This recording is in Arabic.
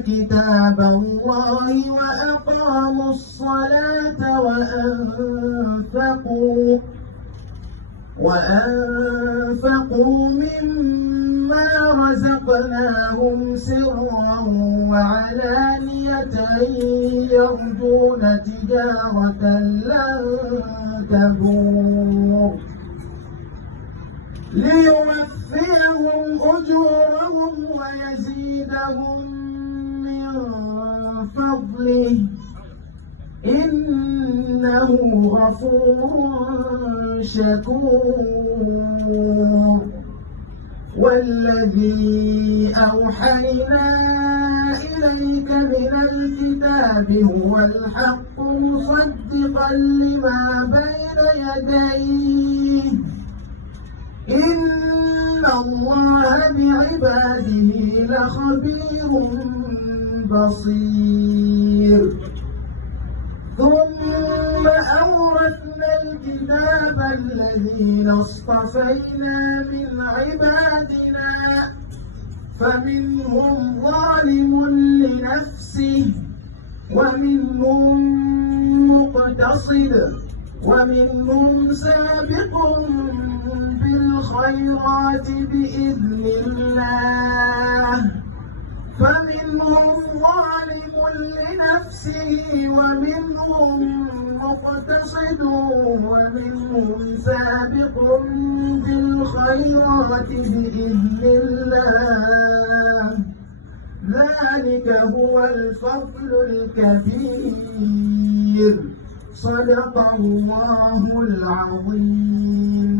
كتاب الله وأقاموا الصلاة وأنفقوا مما رزقناهم سرا وعلانية يرجون تجارة لن تبور ليوفيهم أجورهم ويزيدهم من فضله إنه غفور شكور والذي أوحينا إليك من الكتاب هو الحق مصدقا لما بين يديه إن الله بعباده لخبير بصير ثم أورثنا الكتاب الذين اصطفينا من عبادنا فمنهم ظالم لنفسه ومنهم مقتصد ومنهم سابق بالخيرات بإذن الله فمنهم ظالم لنفسه ومنهم مقتصد ومنهم سابق بالخيرات بإذن الله ذلك هو الفضل الكبير صدق الله العظيم.